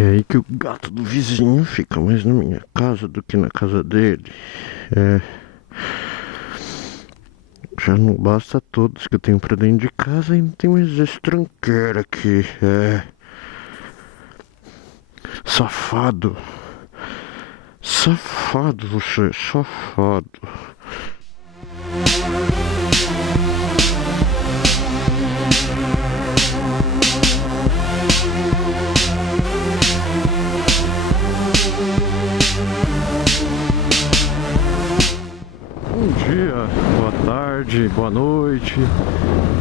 E aí que o gato do vizinho fica mais na minha casa do que na casa dele. É. Já não basta todos que eu tenho pra dentro de casa, ainda tem mais esse tranqueiro aqui. É. Safado. Safado você, safado. Bom dia, boa tarde, boa noite,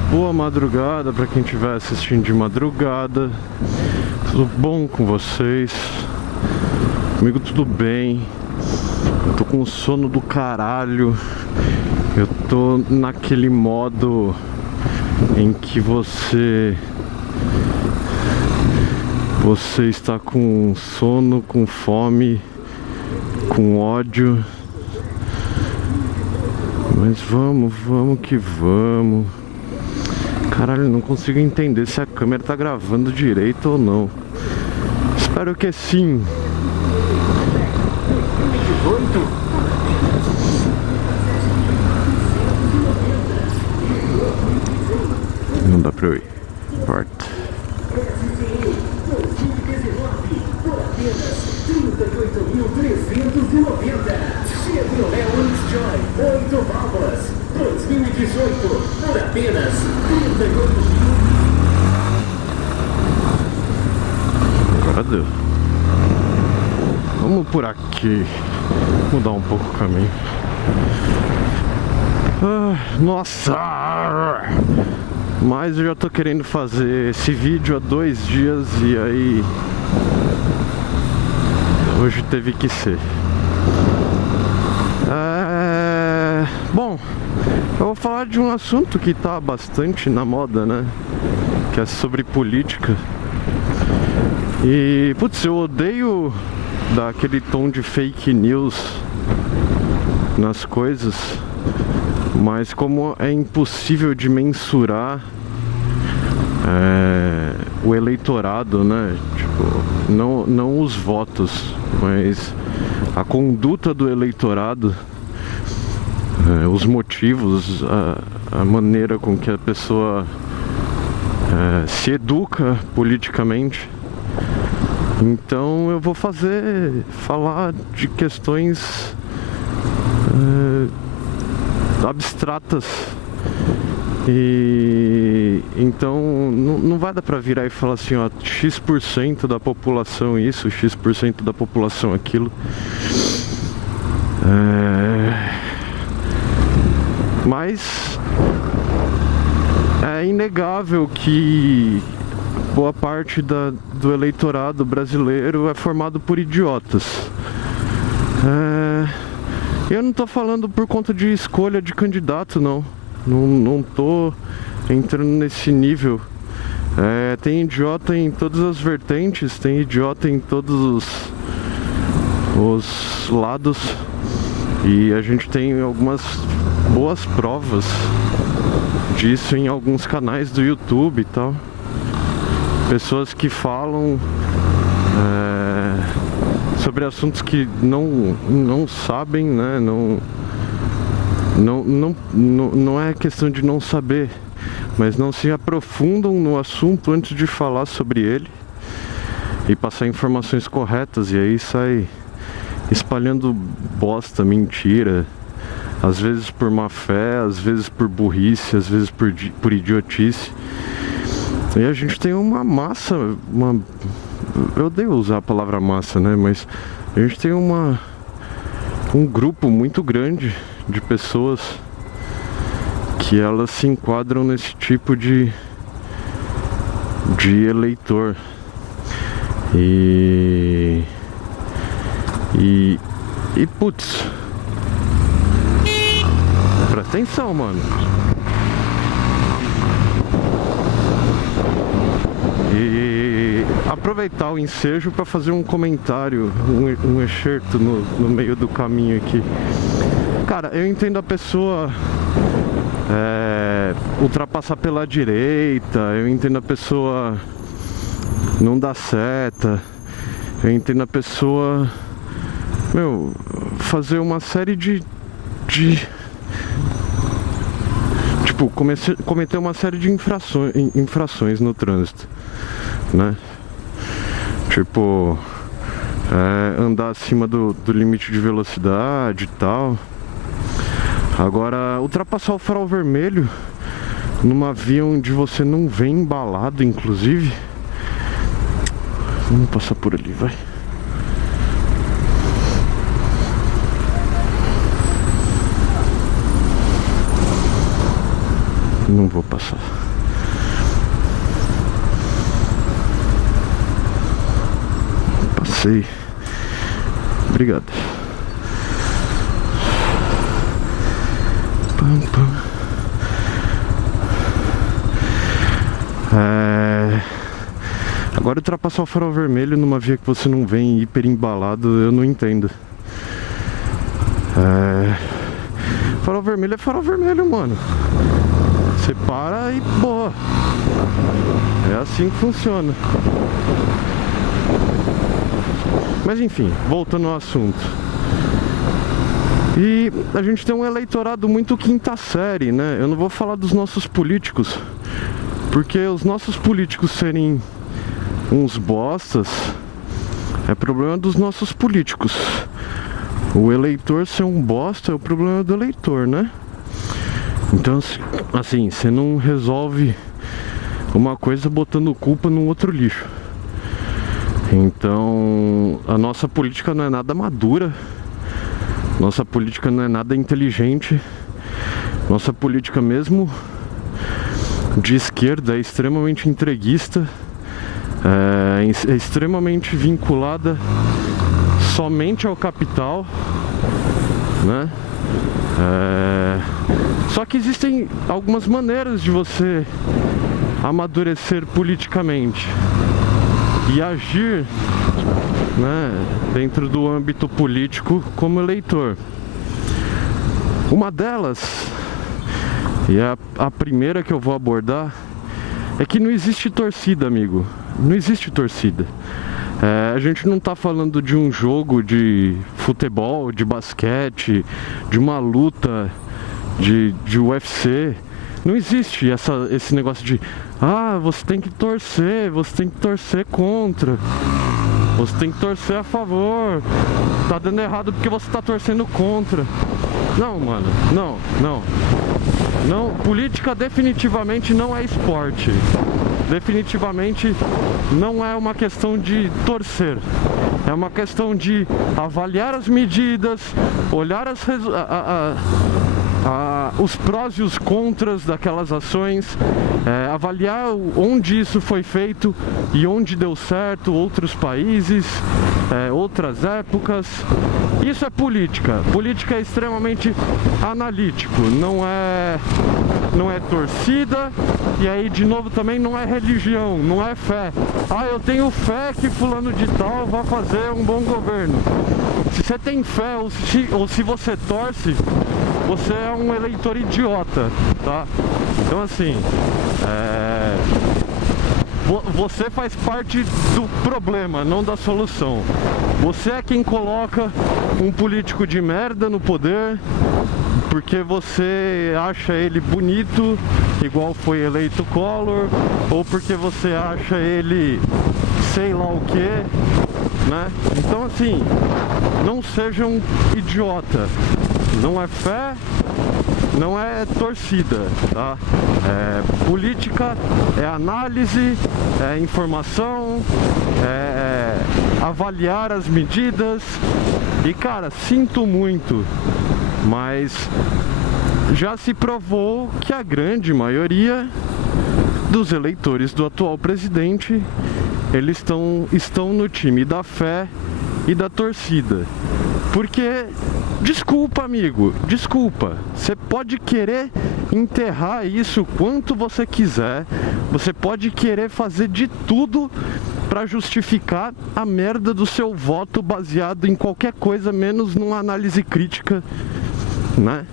boa madrugada para quem estiver assistindo de madrugada. Tudo bom com vocês? Comigo tudo bem. Eu tô com sono do caralho. Eu tô naquele modo em que você está com sono, com fome, com ódio. Mas vamos que vamos. Caralho, não consigo entender se a câmera tá gravando direito ou não. Espero que sim. Não dá pra eu ir. Importa. Chevrolet Onix-Joy 8 válvulas 2018 por apenas 38 mil. Agora deu. Vamos por aqui. Mudar um pouco o caminho. Nossa! Mas eu já tô querendo fazer esse vídeo há 2 dias e aí hoje teve que ser. Bom, eu vou falar de um assunto que tá bastante na moda, né? Que é sobre política. E, putz, eu odeio dar aquele tom de fake news nas coisas, mas como é impossível de mensurar o eleitorado, né? Tipo, não os votos, mas a conduta do eleitorado, os motivos, a maneira com que a pessoa se educa politicamente. Então eu vou falar de questões abstratas. E então não vai dar pra virar e falar assim, ó, X% da população isso, X% da população aquilo. Mas é inegável que boa parte do eleitorado brasileiro é formado por idiotas. Eu não tô falando por conta de escolha de candidato, não. Não tô entrando nesse nível. Tem idiota em todas as vertentes, tem idiota em todos os lados. E a gente tem algumas boas provas disso em alguns canais do YouTube e tal. Pessoas que falam sobre assuntos que não sabem, né? Não é questão de não saber, mas não se aprofundam no assunto antes de falar sobre ele e passar informações corretas, e aí sai espalhando bosta, mentira, às vezes por má fé, às vezes por burrice, às vezes por idiotice. E a gente tem uma massa, eu odeio usar a palavra massa, né? Mas a gente tem um grupo muito grande de pessoas que elas se enquadram nesse tipo de eleitor. E putz, presta atenção, mano. E aproveitar o ensejo para fazer um comentário, um excerto no meio do caminho aqui. Cara, eu entendo a pessoa ultrapassar pela direita, eu entendo a pessoa não dar seta, Entre na pessoa, meu, fazer uma série de tipo, cometer uma série de infrações no trânsito, né? Tipo, andar acima do limite de velocidade e tal. Agora, ultrapassar o farol vermelho numa via onde você não vem embalado, inclusive. Vamos passar por ali, vai. Não vou passar. Passei. Obrigado. Pam, pam. Agora ultrapassar o farol vermelho numa via que você não vem hiper embalado, eu não entendo. Farol vermelho é farol vermelho, mano. Você para e boa. É assim que funciona. Mas enfim, voltando ao assunto. E a gente tem um eleitorado muito quinta série, né? Eu não vou falar dos nossos políticos, porque os nossos políticos serem uns bostas é problema dos nossos políticos. O eleitor ser um bosta é o problema do eleitor, né? Então, assim, você não resolve uma coisa botando culpa num outro lixo. Então, a nossa política não é nada madura. Nossa política não é nada inteligente. Nossa política, mesmo de esquerda, é extremamente entreguista. É extremamente vinculada somente ao capital, né? Só que existem algumas maneiras de você amadurecer politicamente e agir, né, dentro do âmbito político como eleitor. Uma delas, e é a primeira que eu vou abordar, é que não existe torcida, amigo. Não existe torcida. A gente não tá falando de um jogo de futebol, de basquete, de uma luta de UFC. Não existe esse negócio de você tem que torcer contra, você tem que torcer a favor, tá dando errado porque você tá torcendo contra. Não, mano, não, política definitivamente não é esporte. Definitivamente não é uma questão de torcer. É uma questão de avaliar as medidas, olhar os prós e os contras daquelas ações, avaliar onde isso foi feito e onde deu certo, outros países, outras épocas. Isso é política. Política é extremamente analítico, não é torcida, e aí de novo também não é religião, não é fé. Eu tenho fé que fulano de tal vai fazer um bom governo. Se você tem fé ou se você torce, você é um eleitor idiota, tá? Então assim, você faz parte do problema, não da solução. Você é quem coloca um político de merda no poder porque você acha ele bonito, igual foi eleito Collor, ou porque você acha ele sei lá o que, né? Então assim, não seja um idiota. Não é fé, não é torcida, tá? Política é análise, é informação, é avaliar as medidas. E cara, sinto muito, mas já se provou que a grande maioria dos eleitores do atual presidente, eles estão no time da fé e da torcida. Porque, desculpa, amigo, desculpa, você pode querer enterrar isso quanto você quiser, você pode querer fazer de tudo para justificar a merda do seu voto baseado em qualquer coisa menos numa análise crítica, né?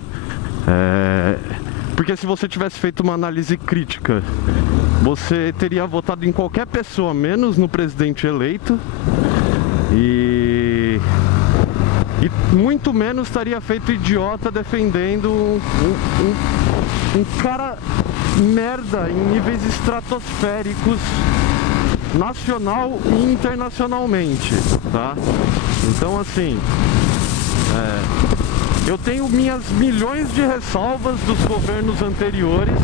Porque se você tivesse feito uma análise crítica, você teria votado em qualquer pessoa menos no presidente eleito. E muito menos estaria feito idiota defendendo um cara merda em níveis estratosféricos, nacional e internacionalmente, tá? Então assim, eu tenho minhas milhões de ressalvas dos governos anteriores,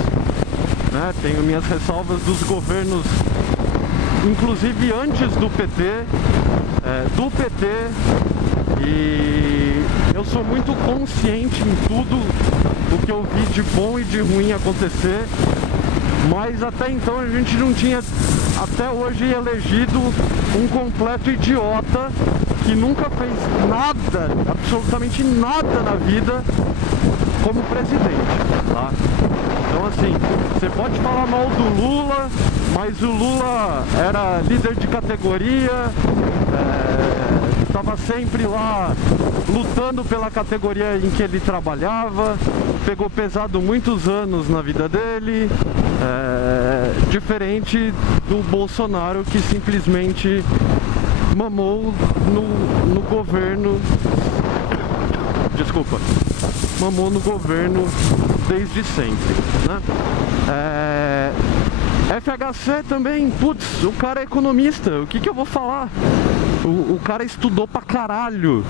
né? Tenho minhas ressalvas dos governos, inclusive antes do PT, e eu sou muito consciente em tudo o que eu vi de bom e de ruim acontecer, mas até então a gente não tinha, até hoje, elegido um completo idiota que nunca fez nada, absolutamente nada na vida como presidente, tá? Então assim, você pode falar mal do Lula, mas o Lula era líder de categoria, estava sempre lá lutando pela categoria em que ele trabalhava, pegou pesado muitos anos na vida dele, diferente do Bolsonaro, que simplesmente mamou no governo, mamou no governo desde sempre, né? FHC também, putz, o cara é economista, o que eu vou falar? O cara estudou pra caralho.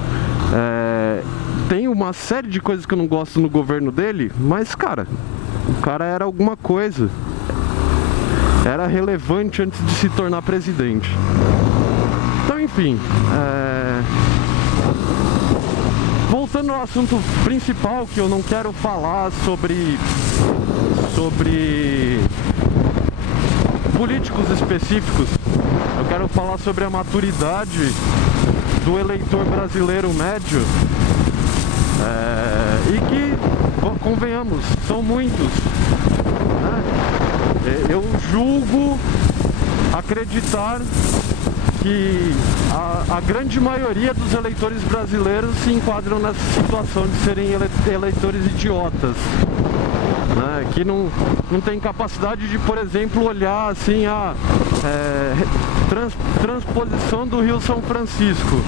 Tem uma série de coisas que eu não gosto no governo dele, mas cara, o cara era alguma coisa. Era relevante antes de se tornar presidente. Então enfim, voltando ao assunto principal, que eu não quero falar sobre políticos específicos, eu quero falar sobre a maturidade do eleitor brasileiro médio, e que, convenhamos, são muitos, né? Eu julgo acreditar que a grande maioria dos eleitores brasileiros se enquadram nessa situação de serem eleitores idiotas, né? Que não tem capacidade de, por exemplo, olhar assim transposição do Rio São Francisco.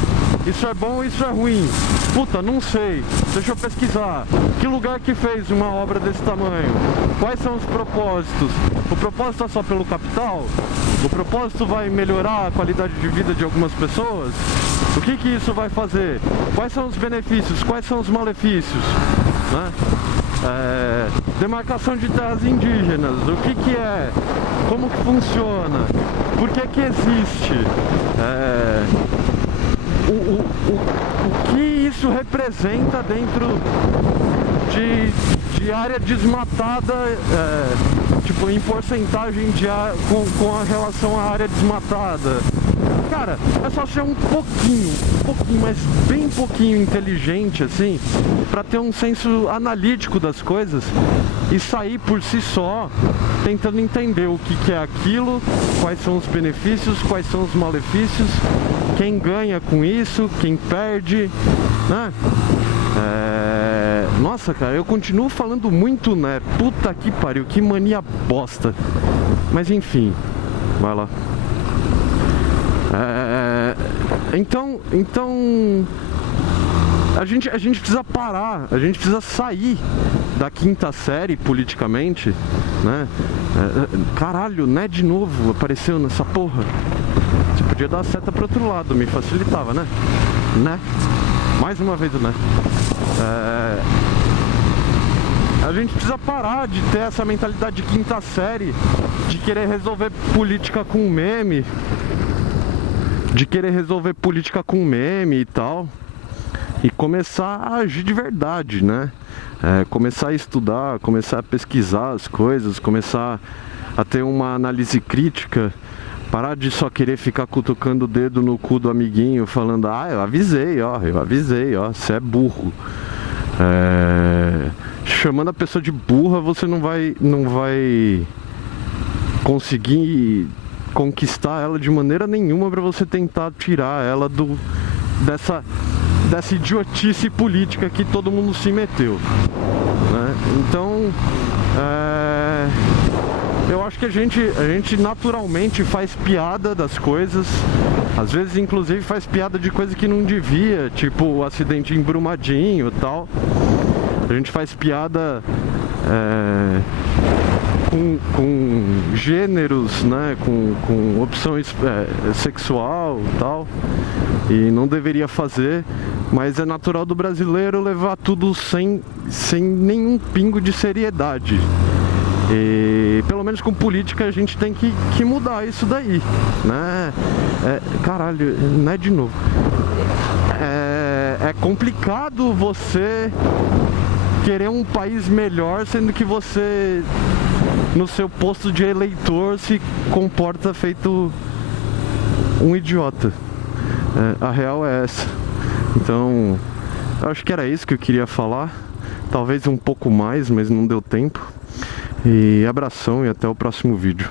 Isso é bom ou isso é ruim? Puta, não sei. Deixa eu pesquisar. Que lugar que fez uma obra desse tamanho? Quais são os propósitos? O propósito é só pelo capital? O propósito vai melhorar a qualidade de vida de algumas pessoas? O que isso vai fazer? Quais são os benefícios? Quais são os malefícios? Né? Demarcação de terras indígenas, o que é? Como que funciona? Por que existe? O que isso representa dentro de área desmatada, tipo, em porcentagem com a relação à área desmatada? Cara, é só ser um pouquinho, mas bem pouquinho inteligente, assim, pra ter um senso analítico das coisas e sair por si só tentando entender o que é aquilo, quais são os benefícios, quais são os malefícios, quem ganha com isso, quem perde, né? Nossa, cara, eu continuo falando muito, né? Puta que pariu, que mania bosta. Mas enfim, vai lá. Então a gente precisa parar, a gente precisa sair da quinta série politicamente, né? Caralho, né? De novo apareceu nessa porra. Você podia dar a seta pro outro lado, me facilitava, né? Né? Mais uma vez o né. A gente precisa parar de ter essa mentalidade de quinta série, de querer resolver política com meme, e tal, e começar a agir de verdade, né? Começar a estudar, começar a pesquisar as coisas, começar a ter uma análise crítica, parar de só querer ficar cutucando o dedo no cu do amiguinho, falando, eu avisei, ó, você é burro. Chamando a pessoa de burra, você não vai conseguir conquistar ela de maneira nenhuma para você tentar tirar ela dessa idiotice política que todo mundo se meteu, né? Então, Eu acho que a gente naturalmente faz piada das coisas. Às vezes, inclusive, faz piada de coisa que não devia, tipo o acidente em Brumadinho e tal. A gente faz piada com gêneros, né? Com opção sexual e tal. E não deveria fazer, mas é natural do brasileiro levar tudo sem nenhum pingo de seriedade. E pelo menos com política a gente tem que mudar isso daí, né? Caralho, não é de novo. É complicado você querer um país melhor, sendo que você, no seu posto de eleitor, se comporta feito um idiota. A real é essa. Então, eu acho que era isso que eu queria falar. Talvez um pouco mais, mas não deu tempo. E abração e até o próximo vídeo.